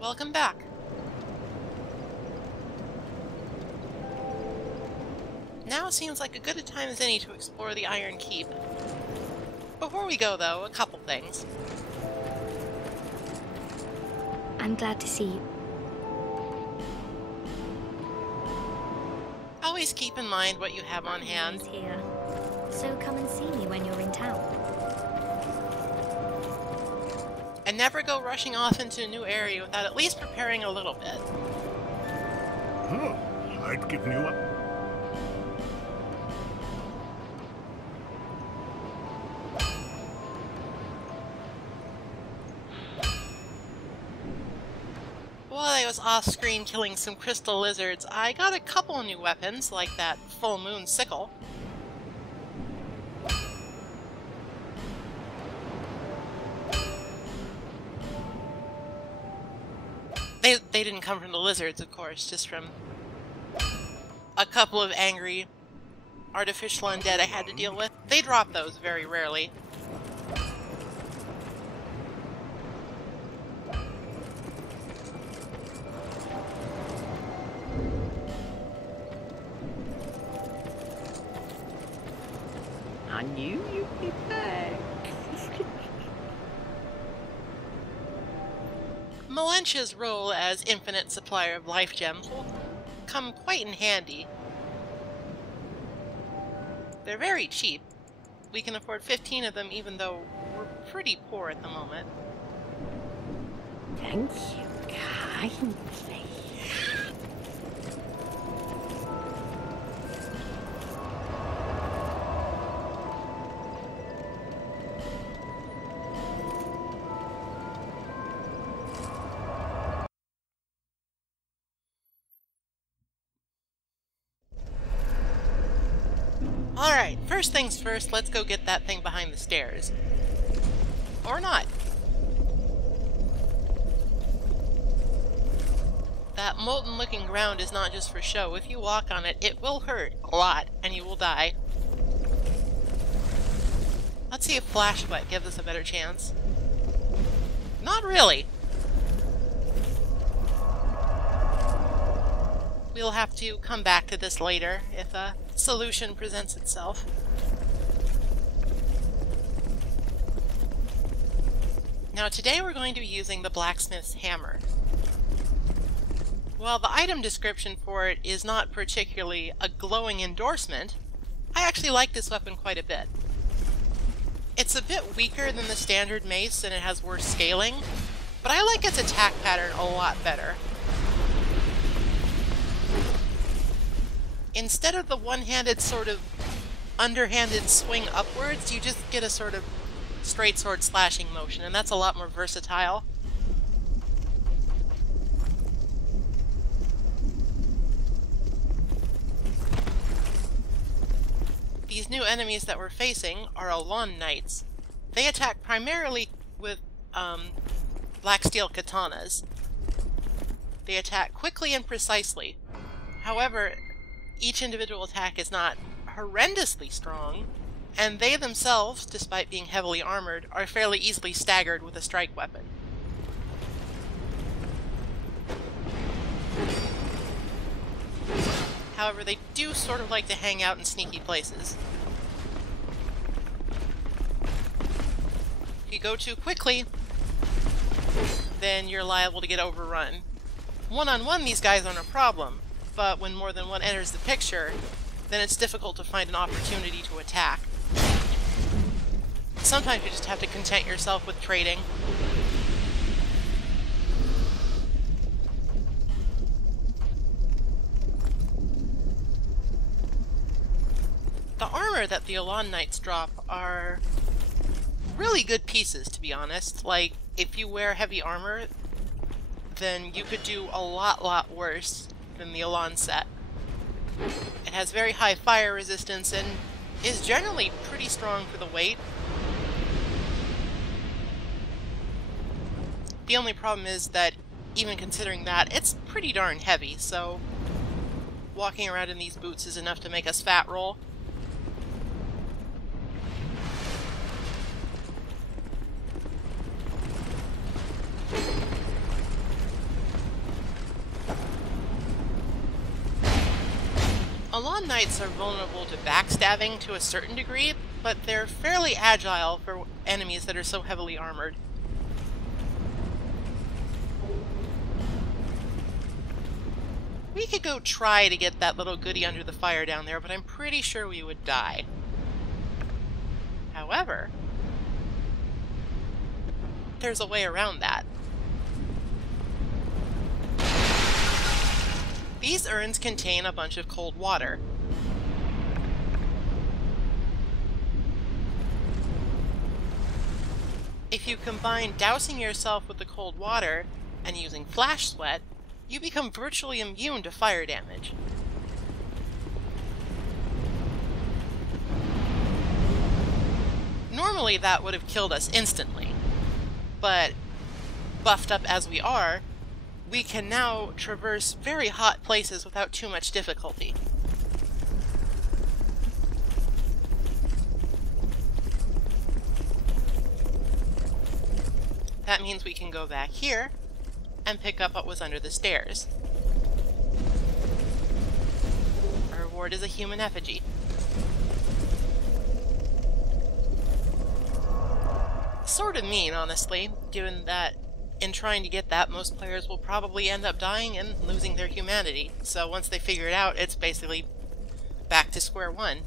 Welcome back. Now seems like a good a time as any to explore the Iron Keep. Before we go, though, a couple things. I'm glad to see you. Always keep in mind what you have on hand. Here. So come and see me when you're in town. And never go rushing off into a new area without at least preparing a little bit. Oh, I'd given you up. While I was off-screen killing some crystal lizards, I got a couple new weapons, like that full moon sickle. They didn't come from the lizards, of course, just from a couple of angry artificial undead I had to deal with. They drop those very rarely. I knew you'd be back. Malentia's role as infinite supplier of life gems will come quite in handy. They're very cheap. We can afford 15 of them even though we're pretty poor at the moment. Thank you kindly. Alright, first things first, let's go get that thing behind the stairs. Or not. That molten-looking ground is not just for show. If you walk on it, it will hurt a lot, and you will die. Let's see if Flash Wet gives us a better chance. Not really. We'll have to come back to this later if a solution presents itself. Now today we're going to be using the blacksmith's hammer. While the item description for it is not particularly a glowing endorsement, I actually like this weapon quite a bit. It's a bit weaker than the standard mace and it has worse scaling, but I like its attack pattern a lot better. Instead of the one-handed sort of underhanded swing upwards, you just get a sort of straight sword slashing motion, and that's a lot more versatile. These new enemies that we're facing are Alon Knights. They attack primarily with black steel katanas. They attack quickly and precisely. However, each individual attack is not horrendously strong, and they themselves, despite being heavily armored, are fairly easily staggered with a strike weapon. However, they do sort of like to hang out in sneaky places. If you go too quickly, then you're liable to get overrun. One-on-one, these guys aren't a problem. But when more than one enters the picture, then it's difficult to find an opportunity to attack. Sometimes you just have to content yourself with trading. The armor that the Alon Knights drop are really good pieces, to be honest. Like, if you wear heavy armor, then you could do a lot worse than the Alon set. It has very high fire resistance and is generally pretty strong for the weight. The only problem is that, even considering that, it's pretty darn heavy, so walking around in these boots is enough to make us fat roll. Elan Knights are vulnerable to backstabbing to a certain degree, but they're fairly agile for enemies that are so heavily armored. We could go try to get that little goodie under the fire down there, but I'm pretty sure we would die. However, there's a way around that. These urns contain a bunch of cold water. If you combine dousing yourself with the cold water and using flash sweat, you become virtually immune to fire damage. Normally that would have killed us instantly, but buffed up as we are, we can now traverse very hot places without too much difficulty. That means we can go back here and pick up what was under the stairs. Our reward is a human effigy. Sort of mean, honestly, given that in trying to get that, most players will probably end up dying and losing their humanity. So once they figure it out, it's basically back to square one.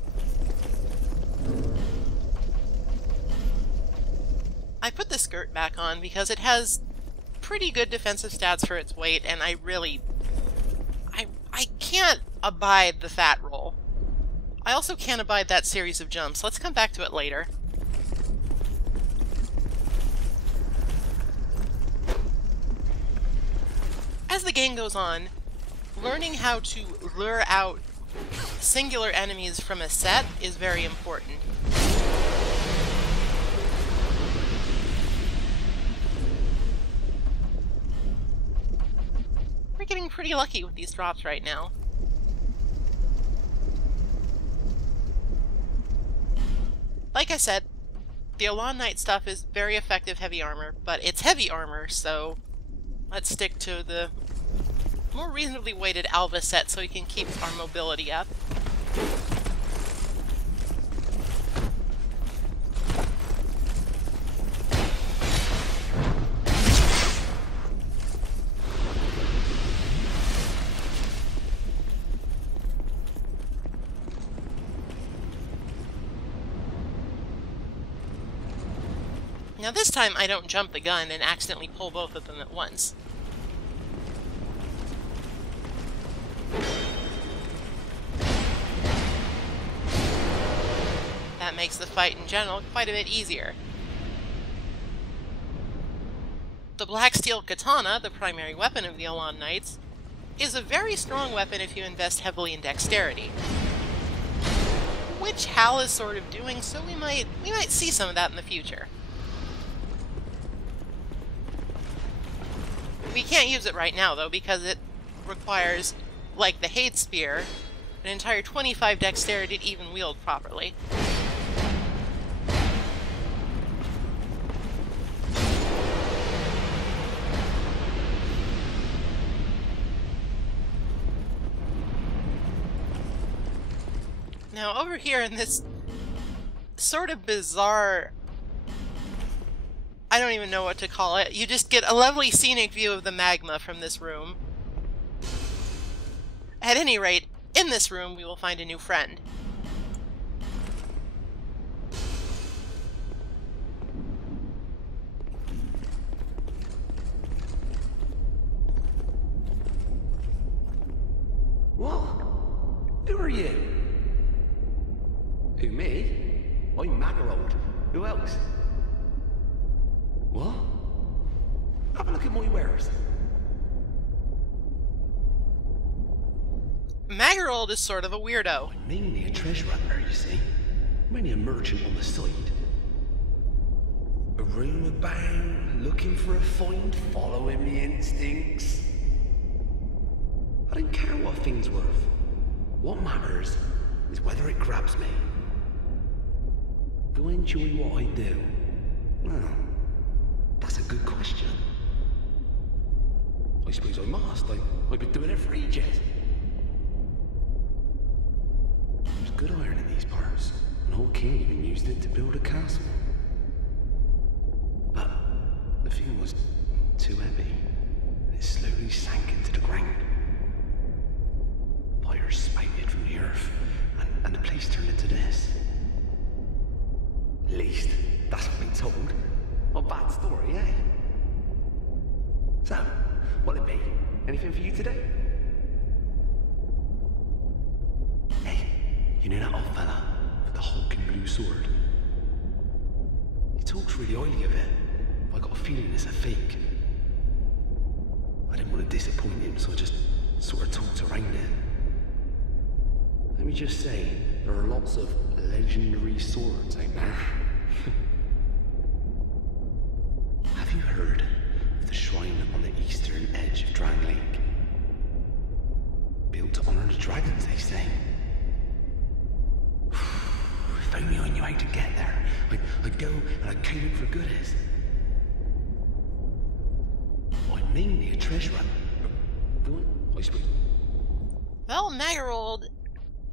I put the skirt back on because it has pretty good defensive stats for its weight, and I can't abide the fat roll. I also can't abide that series of jumps. Let's come back to it later. As the game goes on, learning how to lure out singular enemies from a set is very important. We're getting pretty lucky with these drops right now. Like I said, the Elan Knight stuff is very effective heavy armor, but it's heavy armor, so let's stick to the more reasonably weighted Alva set so we can keep our mobility up. Now this time I don't jump the gun and accidentally pull both of them at once. That makes the fight in general quite a bit easier. The black steel katana, the primary weapon of the Elan Knights, is a very strong weapon if you invest heavily in dexterity. Which Hal is sort of doing, so we might see some of that in the future. We can't use it right now, though, because it requires, like the Hade Spear, an entire 25 dexterity to even wield properly. Now, over here in this sort of bizarre, I don't even know what to call it, you just get a lovely scenic view of the magma from this room. At any rate, in this room we will find a new friend. What? Who are you? Who, me? I'm Magerold. Who else? What? Have a look at my wares. Magerold is sort of a weirdo. I'm mainly a treasure hunter, you see. I'm only a merchant on the side. A room about, looking for a find, following me instincts. I don't care what a thing's worth. What matters is whether it grabs me. Do I enjoy what I do? Well, that's a good question. I suppose I must. I've been doing it for ages. good iron in these parts. An old king even used it to build a castle. But the thing was too heavy, and it slowly sank into the ground. Fire spouted from the earth, and the place turned into this. At least, that's what I've been told. A bad story, eh? So, what'll it be? Anything for you today? Hey, you know that old fella with the hulking blue sword? He talks really highly of it. I got a feeling it's a fake. I didn't want to disappoint him, so I just sort of talked around it. Let me just say, there are lots of legendary swords out there. Have you heard of the shrine on the eastern edge of Dragon Lake? Built to honor the dragons, they say. If only I knew how to get there. I'd go and I'd count it for goodies. I'm mainly a treasurer. I suppose. Well, Magerold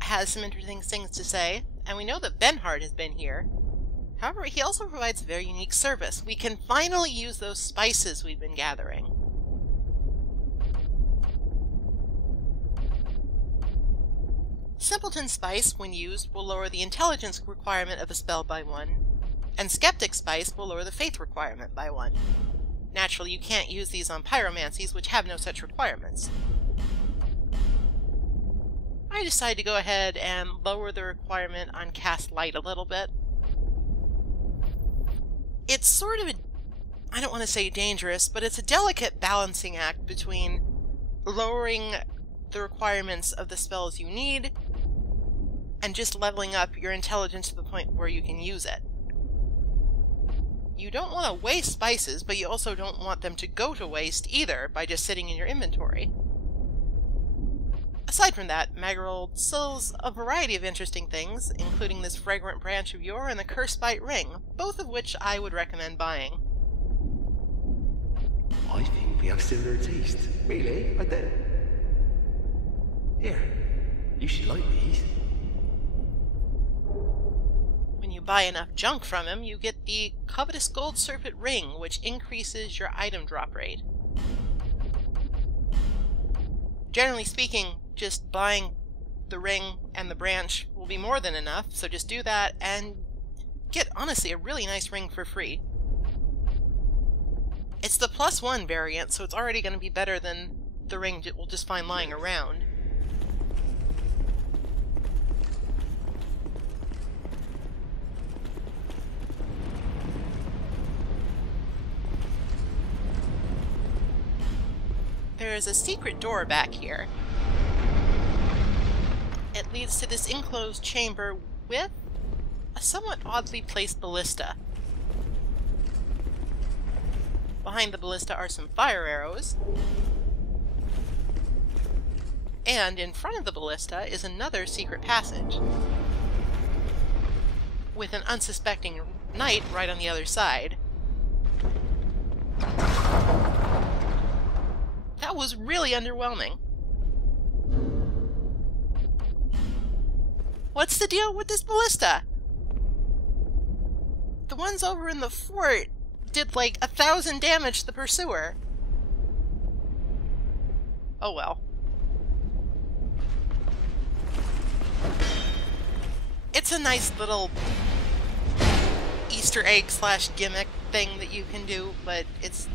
has some interesting things to say, and we know that Benhard has been here. However, he also provides a very unique service. We can finally use those spices we've been gathering. Simpleton Spice, when used, will lower the intelligence requirement of a spell by 1, and Skeptic Spice will lower the faith requirement by 1. Naturally, you can't use these on pyromancies, which have no such requirements. I decided to go ahead and lower the requirement on Cast Light a little bit. It's sort of I don't want to say dangerous, but it's a delicate balancing act between lowering the requirements of the spells you need and just leveling up your intelligence to the point where you can use it. You don't want to waste spices, but you also don't want them to go to waste either by just sitting in your inventory. Aside from that, Magerold sells a variety of interesting things, including this fragrant branch of yore and the Cursebite ring, both of which I would recommend buying. I think we have similar taste. Really? I do. Here, you should like these. When you buy enough junk from him, you get the covetous gold serpent ring, which increases your item drop rate. Generally speaking, just buying the ring and the branch will be more than enough, so just do that and get, honestly, a really nice ring for free. It's the +1 variant, so it's already going to be better than the ring we'll just find lying around. There is a secret door back here. It leads to this enclosed chamber with a somewhat oddly placed ballista. Behind the ballista are some fire arrows. And in front of the ballista is another secret passage, with an unsuspecting knight right on the other side. That was really underwhelming. What's the deal with this ballista? The ones over in the fort did like 1,000 damage to the pursuer. Oh well. It's a nice little Easter egg / gimmick thing that you can do, but it's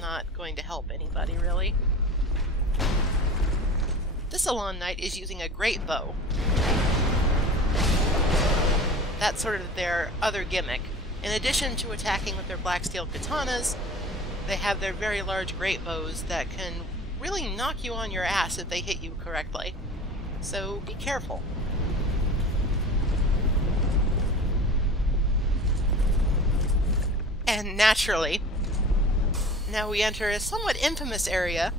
not going to help anybody, really. This Alon Knight is using a great bow. That's sort of their other gimmick. In addition to attacking with their black steel katanas, they have their very large great bows that can really knock you on your ass if they hit you correctly. So be careful. And naturally, now we enter a somewhat infamous area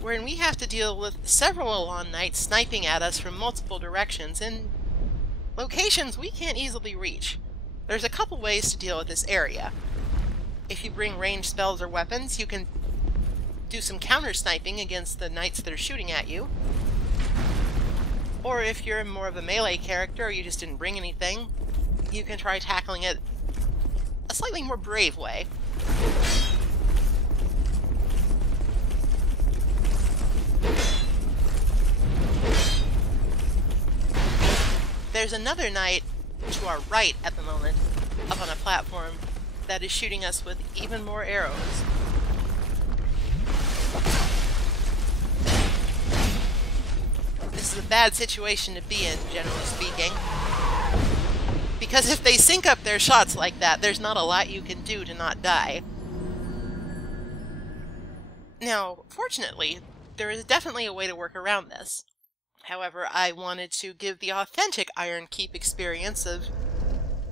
wherein we have to deal with several Alon Knights sniping at us from multiple directions in locations we can't easily reach. There's a couple ways to deal with this area. If you bring ranged spells or weapons, you can do some counter sniping against the knights that are shooting at you. Or if you're more of a melee character or you just didn't bring anything, you can try tackling it a slightly more brave way. There's another knight to our right at the moment, up on a platform, that is shooting us with even more arrows. This is a bad situation to be in, generally speaking. Because if they sync up their shots like that, there's not a lot you can do to not die. Now, fortunately, there is definitely a way to work around this. However, I wanted to give the authentic Iron Keep experience of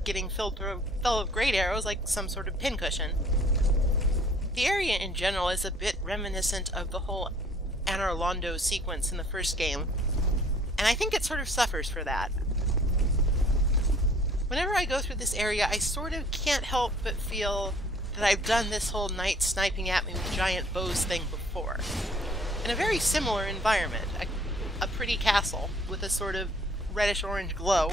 getting filled of great arrows like some sort of pincushion. The area in general is a bit reminiscent of the whole Anor Londo sequence in the first game, and I think it sort of suffers for that. Whenever I go through this area, I sort of can't help but feel that I've done this whole knight sniping at me with giant bows thing before. In a very similar environment, a pretty castle with a sort of reddish-orange glow.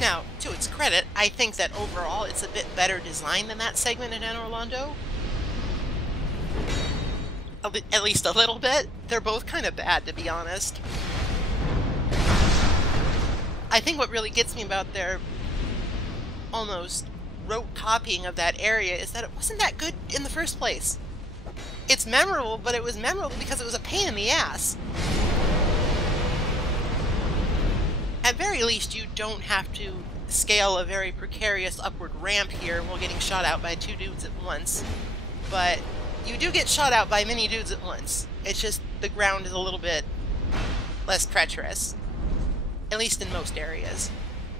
Now, to its credit, I think that overall it's a bit better designed than that segment in Anor Londo. At least a little bit. They're both kind of bad, to be honest. I think what really gets me about their almost rote copying of that area is that it wasn't that good in the first place. It's memorable, but it was memorable because it was a pain in the ass. At very least, you don't have to scale a very precarious upward ramp here while getting shot out by two dudes at once. But you do get shot out by many dudes at once. It's just the ground is a little bit less treacherous. At least in most areas.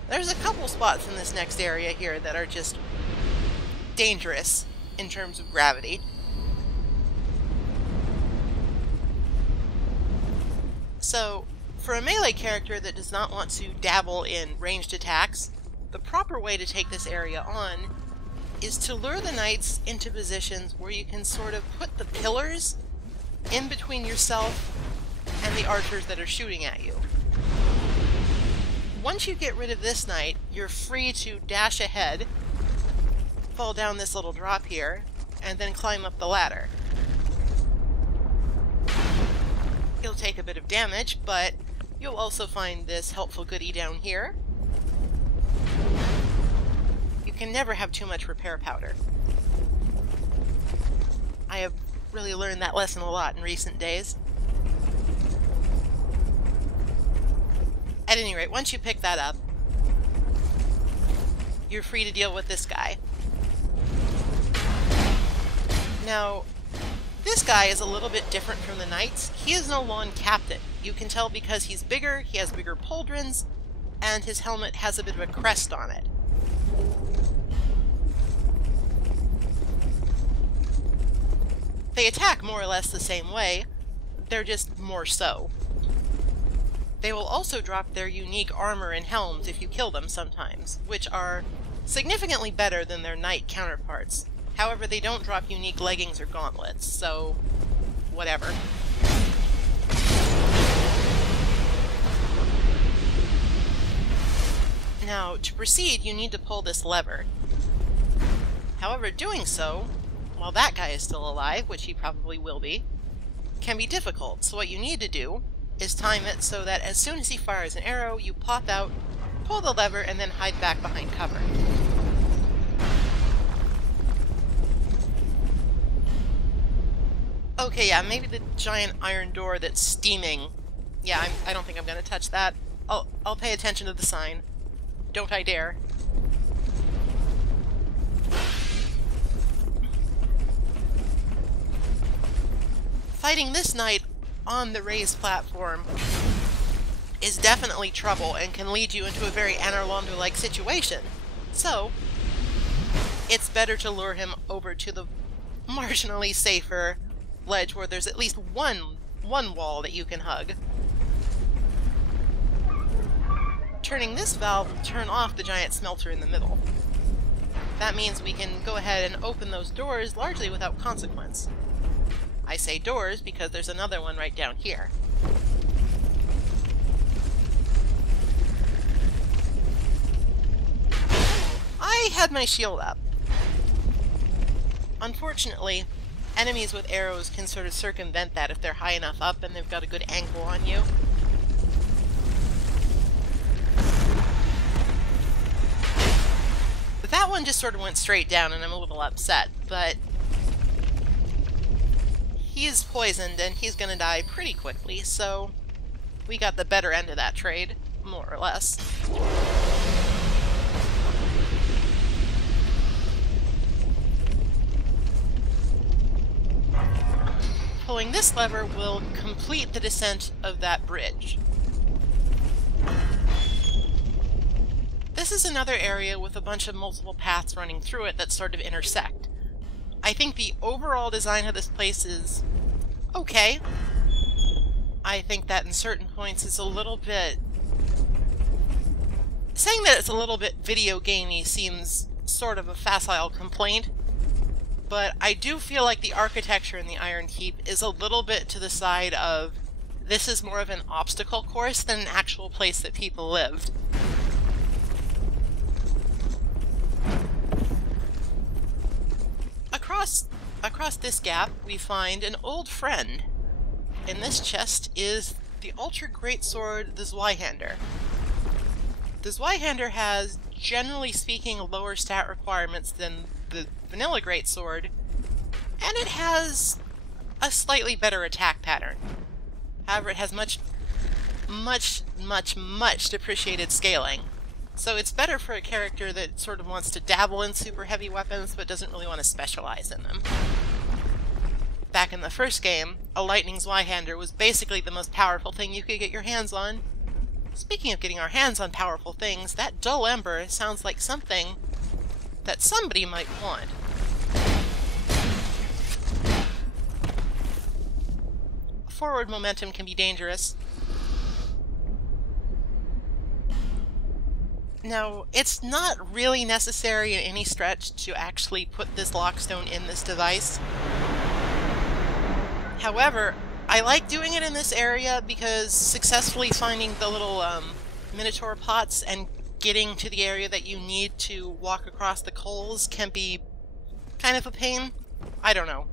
There's a couple spots in this next area here that are just dangerous in terms of gravity. So, for a melee character that does not want to dabble in ranged attacks, the proper way to take this area on is to lure the knights into positions where you can sort of put the pillars in between yourself and the archers that are shooting at you. Once you get rid of this knight, you're free to dash ahead, fall down this little drop here, and then climb up the ladder. You'll take a bit of damage, but you'll also find this helpful goodie down here. You can never have too much repair powder. I have really learned that lesson a lot in recent days. At any rate, once you pick that up, you're free to deal with this guy. Now, this guy is a little bit different from the knights. He is no lawn captain. You can tell because he's bigger, he has bigger pauldrons, and his helmet has a bit of a crest on it. They attack more or less the same way, they're just more so. They will also drop their unique armor and helms if you kill them sometimes, which are significantly better than their knight counterparts. However, they don't drop unique leggings or gauntlets, so whatever. Now, to proceed, you need to pull this lever. However, doing so, while that guy is still alive, which he probably will be, can be difficult, so what you need to do is time it so that as soon as he fires an arrow, you pop out, pull the lever, and then hide back behind cover. Okay, yeah, maybe the giant iron door that's steaming. Yeah, I don't think I'm gonna touch that. I'll pay attention to the sign. Don't I dare. Fighting this knight on the raised platform is definitely trouble and can lead you into a very Anor Londo-like situation. So, it's better to lure him over to the marginally safer ledge where there's at least one wall that you can hug. Turning this valve will turn off the giant smelter in the middle. That means we can go ahead and open those doors largely without consequence. I say doors because there's another one right down here. I had my shield up. Unfortunately, enemies with arrows can sort of circumvent that if they're high enough up and they've got a good angle on you. That one just sort of went straight down and I'm a little upset, but he's poisoned and he's gonna die pretty quickly, so we got the better end of that trade, more or less. Pulling this lever will complete the descent of that bridge. This is another area with a bunch of multiple paths running through it that sort of intersect. I think the overall design of this place is okay. I think that in certain points it's a little bit... Saying that it's a little bit video gamey seems sort of a facile complaint, but I do feel like the architecture in the Iron Keep is a little bit to the side of this is more of an obstacle course than an actual place that people lived. Across this gap, we find an old friend. In this chest is the Ultra Greatsword, the Zweihander. The Zweihander has, generally speaking, lower stat requirements than the vanilla Greatsword, and it has a slightly better attack pattern. However, it has much depreciated scaling. So it's better for a character that sort of wants to dabble in super heavy weapons, but doesn't really want to specialize in them. Back in the first game, a Lightning Zweihander was basically the most powerful thing you could get your hands on. Speaking of getting our hands on powerful things, that dull ember sounds like something that somebody might want. Forward momentum can be dangerous. Now, it's not really necessary in any stretch to actually put this lockstone in this device. However, I like doing it in this area because successfully finding the little minotaur pots and getting to the area that you need to walk across the coals can be kind of a pain. I don't know.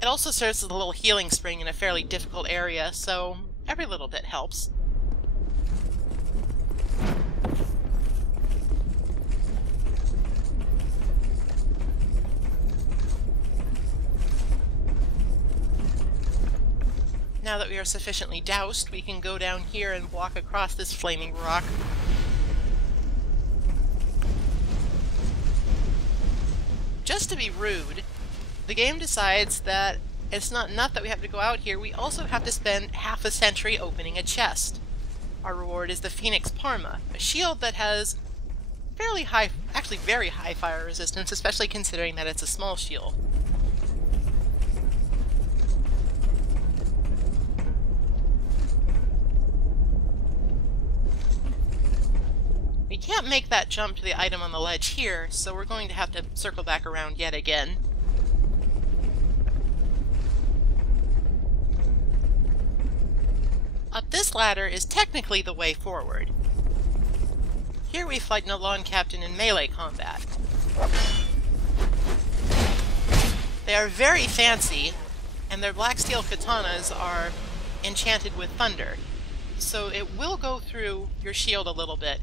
It also serves as a little healing spring in a fairly difficult area, so every little bit helps. Now that we are sufficiently doused, we can go down here and walk across this flaming rock. Just to be rude, the game decides that it's not enough that we have to go out here, we also have to spend half a century opening a chest. Our reward is the Phoenix Parma, a shield that has fairly high, actually very high fire resistance, especially considering that it's a small shield. We can't make that jump to the item on the ledge here, so we're going to have to circle back around yet again. Up this ladder is technically the way forward. Here we fight an Alon captain in melee combat. They are very fancy, and their black steel katanas are enchanted with thunder, so it will go through your shield a little bit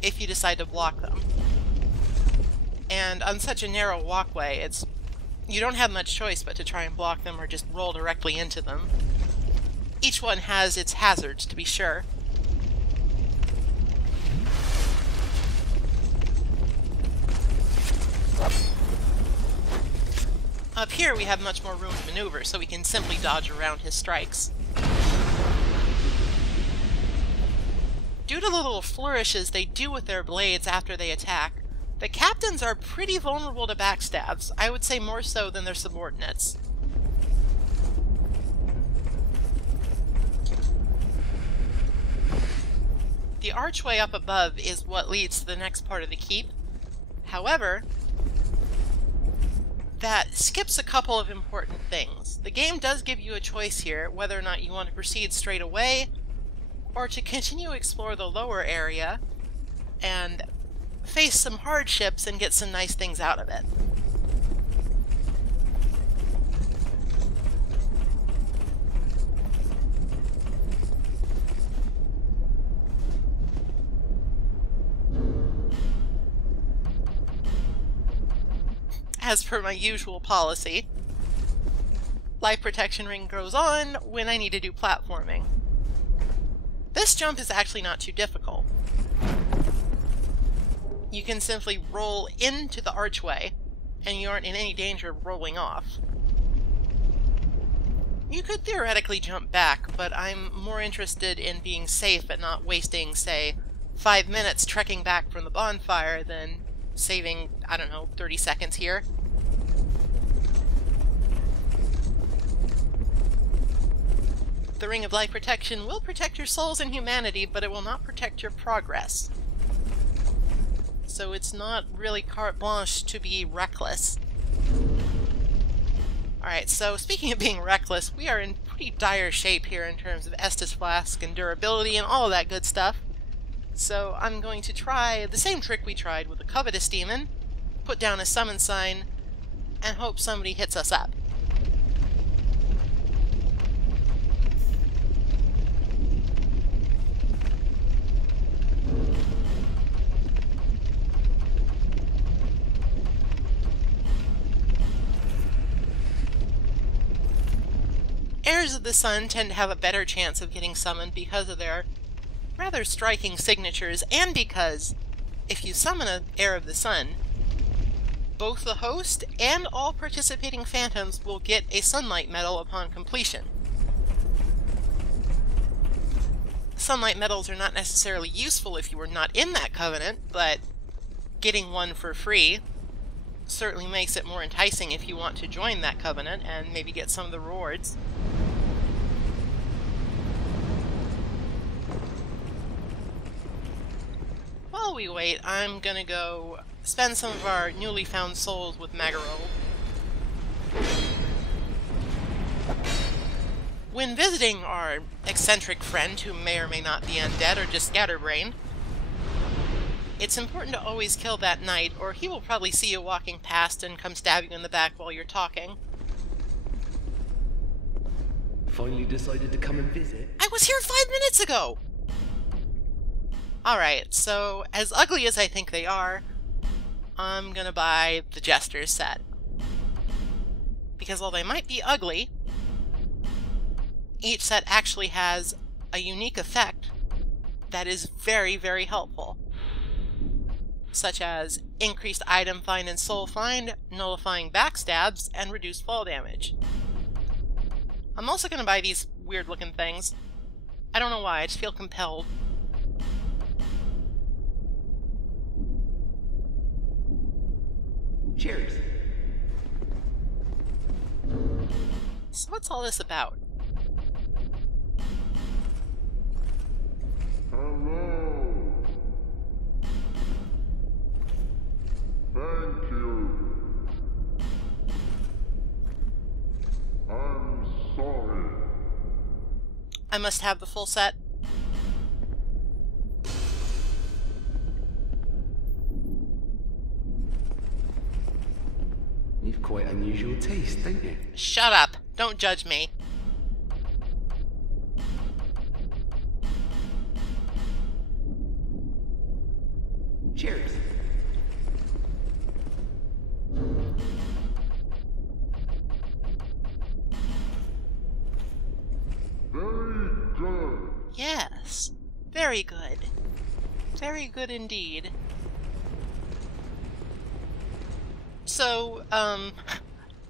if you decide to block them. And on such a narrow walkway, you don't have much choice but to try and block them or just roll directly into them. Each one has its hazards, to be sure. Up here we have much more room to maneuver, so we can simply dodge around his strikes. Due to the little flourishes they do with their blades after they attack, the captains are pretty vulnerable to backstabs, I would say more so than their subordinates. The archway up above is what leads to the next part of the keep. However, that skips a couple of important things. The game does give you a choice here whether or not you want to proceed straight away or to continue to explore the lower area and face some hardships and get some nice things out of it. As per my usual policy, life protection ring goes on when I need to do platforming. This jump is actually not too difficult. You can simply roll into the archway, and you aren't in any danger of rolling off. You could theoretically jump back, but I'm more interested in being safe and not wasting, say, 5 minutes trekking back from the bonfire than saving, I don't know, 30 seconds here. The Ring of Life Protection will protect your souls and humanity, but it will not protect your progress. So it's not really carte blanche to be reckless. Alright, so speaking of being reckless, we are in pretty dire shape here in terms of Estus Flask and durability and all of that good stuff. So I'm going to try the same trick we tried with the Covetous Demon, put down a summon sign, and hope somebody hits us up. Heirs of the Sun tend to have a better chance of getting summoned because of their rather striking signatures, and because if you summon an Heir of the Sun, both the host and all participating phantoms will get a Sunlight Medal upon completion. Sunlight Medals are not necessarily useful if you were not in that covenant, but getting one for free certainly makes it more enticing if you want to join that covenant and maybe get some of the rewards. While we wait, I'm gonna go spend some of our newly found souls with Magerold. When visiting our eccentric friend who may or may not be undead or just scatterbrained, it's important to always kill that knight, or he will probably see you walking past and come stab you in the back while you're talking. Finally decided to come and visit? I was here 5 minutes ago! Alright, so as ugly as I think they are, I'm gonna buy the Jester's set. Because while they might be ugly, each set actually has a unique effect that is very, very helpful. Such as increased item find and soul find, nullifying backstabs, and reduced fall damage. I'm also going to buy these weird looking things. I don't know why, I just feel compelled. Cheers. So what's all this about? Hello. Thank you. I'm sorry. I must have the full set. You've quite unusual taste, don't you? Shut up! Don't judge me. Cheers. Very good. Yes. Very good. Very good indeed. So,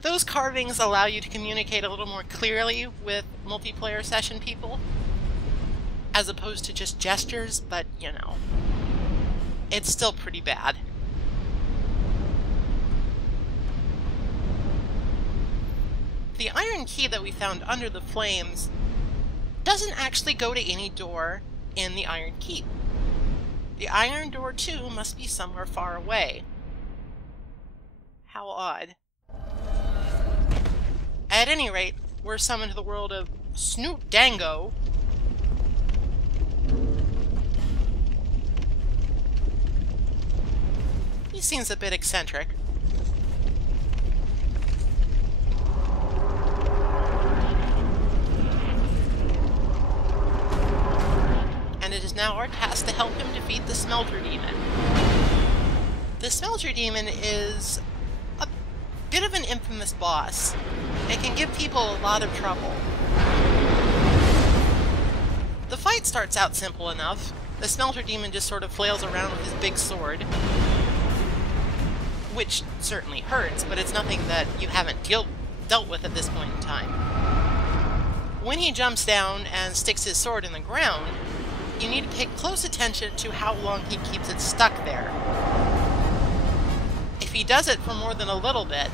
those carvings allow you to communicate a little more clearly with multiplayer session people, as opposed to just gestures, but, you know, it's still pretty bad. The iron key that we found under the flames doesn't actually go to any door in the Iron Keep. The iron door, too, must be somewhere far away. How odd. At any rate, we're summoned to the world of Snoot Dango. He seems a bit eccentric. And it is now our task to help him defeat the Smelter Demon. The Smelter Demon is a bit of an infamous boss. It can give people a lot of trouble. The fight starts out simple enough. The Smelter Demon just sort of flails around with his big sword, which certainly hurts, but it's nothing that you haven't dealt with at this point in time. When he jumps down and sticks his sword in the ground, you need to pay close attention to how long he keeps it stuck there. If he does it for more than a little bit,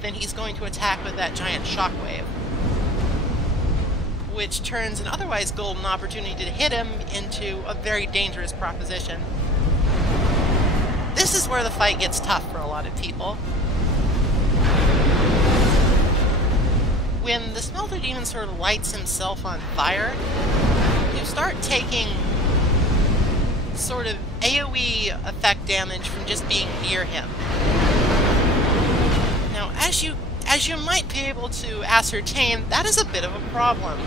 then he's going to attack with that giant shockwave, which turns an otherwise golden opportunity to hit him into a very dangerous proposition. This is where the fight gets tough for a lot of people. When the Smelter Demon sort of lights himself on fire, you start taking sort of AoE effect damage from just being near him. Now, as you might be able to ascertain, that is a bit of a problem.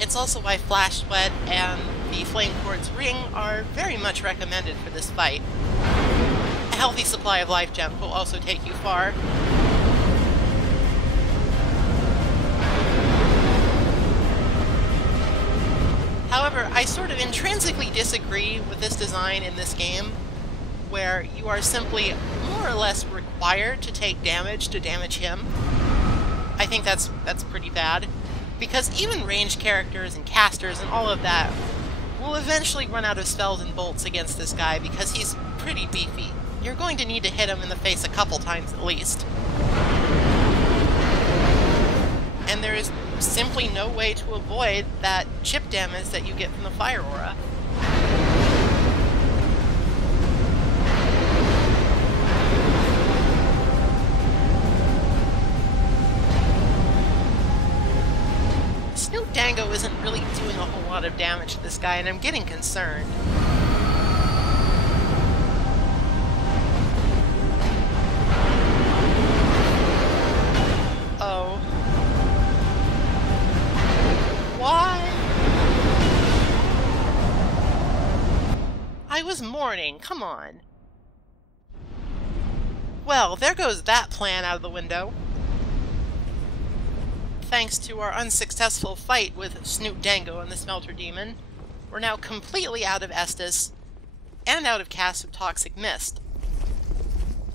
It's also why Flash Sweat and the Flame Quartz Ring are very much recommended for this fight. A healthy supply of life gems will also take you far. However, I sort of intrinsically disagree with this design in this game, where you are simply more or less required to take damage to damage him. I think that's pretty bad, because even ranged characters and casters and all of that will eventually run out of spells and bolts against this guy because he's pretty beefy. You're going to need to hit him in the face a couple times at least. And there is simply no way to avoid that chip damage that you get from the fire aura. Snoot Dango isn't really doing a whole lot of damage to this guy, and I'm getting concerned. Oh. Why? I was mourning, come on. Well, there goes that plan out of the window. Thanks to our unsuccessful fight with Snoot Dango and the Smelter Demon, we're now completely out of Estus and out of cast of Toxic Mist.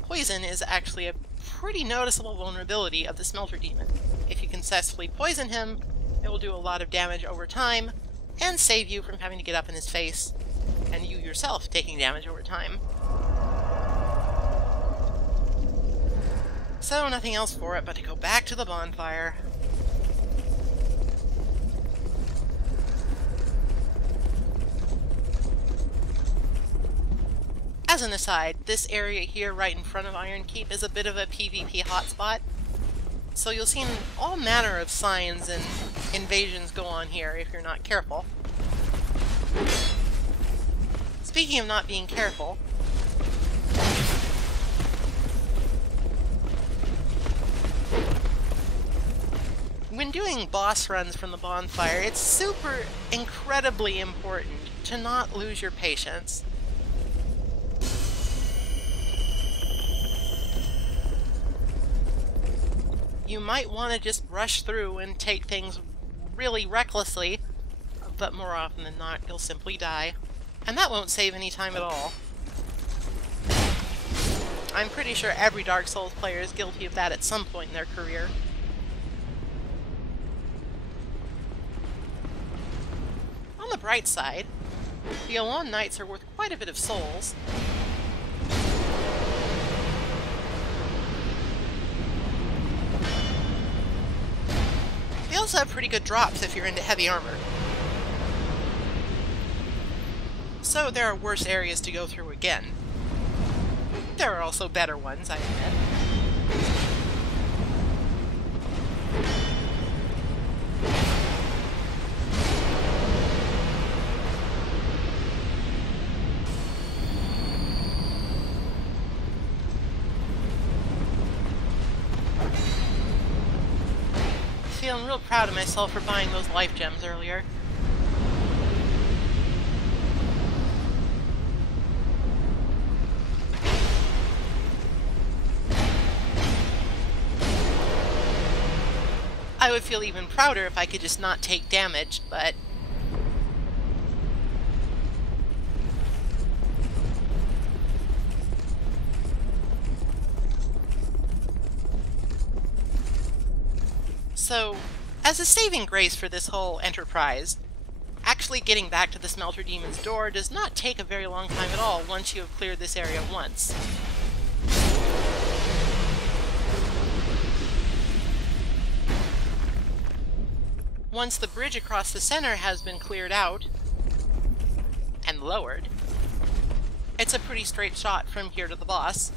Poison is actually a pretty noticeable vulnerability of the Smelter Demon. If you can successfully poison him, it will do a lot of damage over time and save you from having to get up in his face and you yourself taking damage over time. So nothing else for it but to go back to the bonfire. As an aside, this area here right in front of Iron Keep is a bit of a PvP hotspot, so you'll see all manner of signs and invasions go on here if you're not careful. Speaking of not being careful, when doing boss runs from the bonfire, it's super incredibly important to not lose your patience. You might want to just rush through and take things really recklessly, but more often than not, you'll simply die. And that won't save any time at all. I'm pretty sure every Dark Souls player is guilty of that at some point in their career. On the bright side, the Alone Knights are worth quite a bit of souls. They also have pretty good drops if you're into heavy armor. so there are worse areas to go through again. There are also better ones, I admit. Feeling real proud of myself for buying those life gems earlier. I would feel even prouder if I could just not take damage, but... So, as a saving grace for this whole enterprise, actually getting back to the Smelter Demon's door does not take a very long time at all once you have cleared this area once. Once the bridge across the center has been cleared out and lowered, it's a pretty straight shot from here to the boss.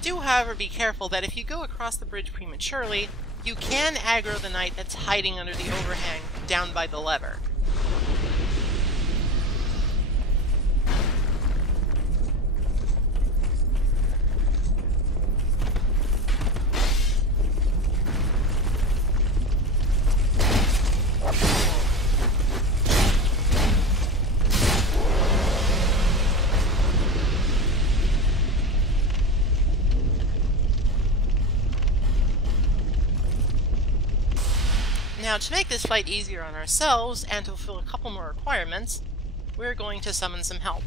Do, however, be careful that if you go across the bridge prematurely, you can aggro the knight that's hiding under the overhang down by the lever. Now, to make this fight easier on ourselves, and to fulfill a couple more requirements, we're going to summon some help.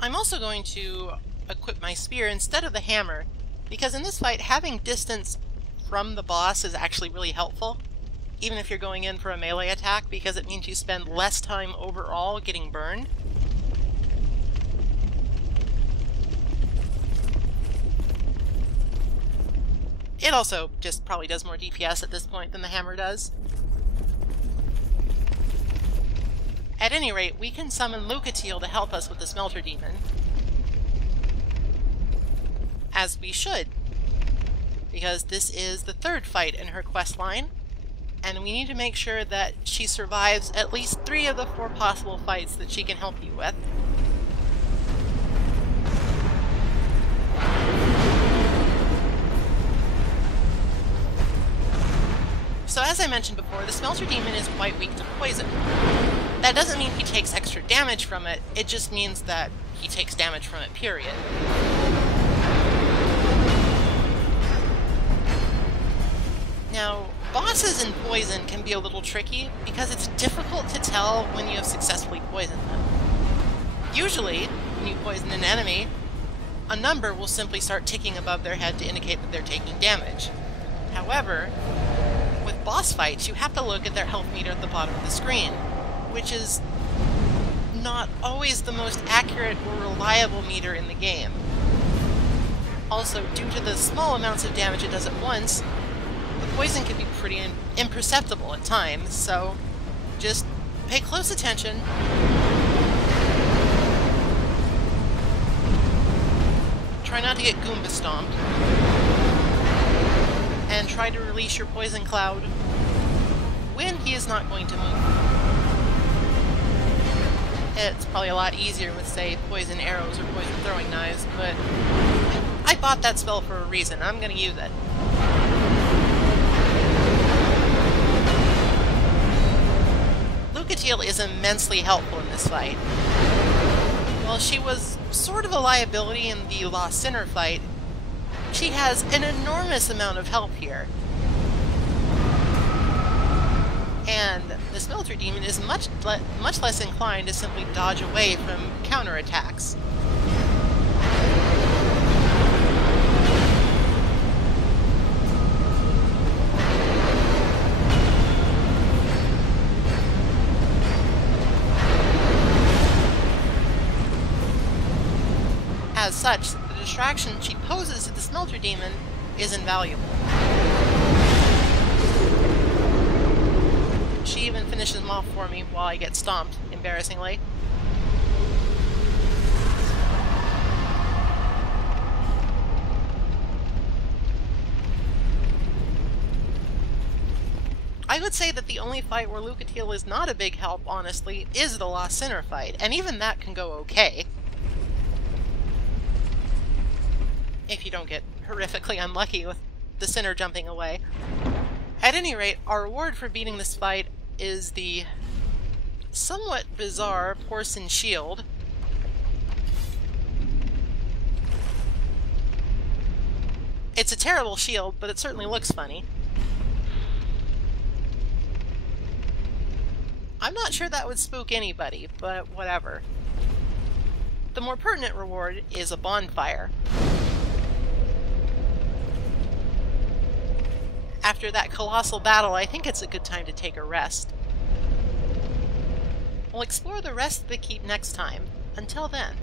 I'm also going to equip my spear instead of the hammer, because in this fight, having distance from the boss is actually really helpful, even if you're going in for a melee attack, because it means you spend less time overall getting burned. It also just probably does more DPS at this point than the hammer does. At any rate, we can summon Lucatiel to help us with the Smelter Demon. As we should, because this is the third fight in her quest line, and we need to make sure that she survives at least 3 of the 4 possible fights that she can help you with. So as I mentioned before, the Smelter Demon is quite weak to poison. That doesn't mean he takes extra damage from it, it just means that he takes damage from it, period. Now, bosses in poison can be a little tricky because it's difficult to tell when you have successfully poisoned them. Usually, when you poison an enemy, a number will simply start ticking above their head to indicate that they're taking damage. However, with boss fights, you have to look at their health meter at the bottom of the screen, which is not always the most accurate or reliable meter in the game. Also, due to the small amounts of damage it does at once, the poison can be pretty imperceptible at times, so just pay close attention. Try not to get Goomba stomped. And try to release your poison cloud when he is not going to move. It's probably a lot easier with, say, poison arrows or poison throwing knives, but I bought that spell for a reason. I'm going to use it. Lucatiel is immensely helpful in this fight. While she was sort of a liability in the Lost Sinner fight, she has an enormous amount of help here. And the Smelter Demon is much less inclined to simply dodge away from counterattacks. As such, the distraction she poses to the Smelter Demon is invaluable. She even finishes him off for me while I get stomped, embarrassingly. I would say that the only fight where Lucatiel is not a big help, honestly, is the Lost Sinner fight, and even that can go okay. If you don't get horrifically unlucky with the Sinner jumping away. At any rate, our reward for beating this fight is the somewhat bizarre Porcine Shield. It's a terrible shield, but it certainly looks funny. I'm not sure that would spook anybody, but whatever. The more pertinent reward is a bonfire. After that colossal battle, I think it's a good time to take a rest. We'll explore the rest of the keep next time. Until then.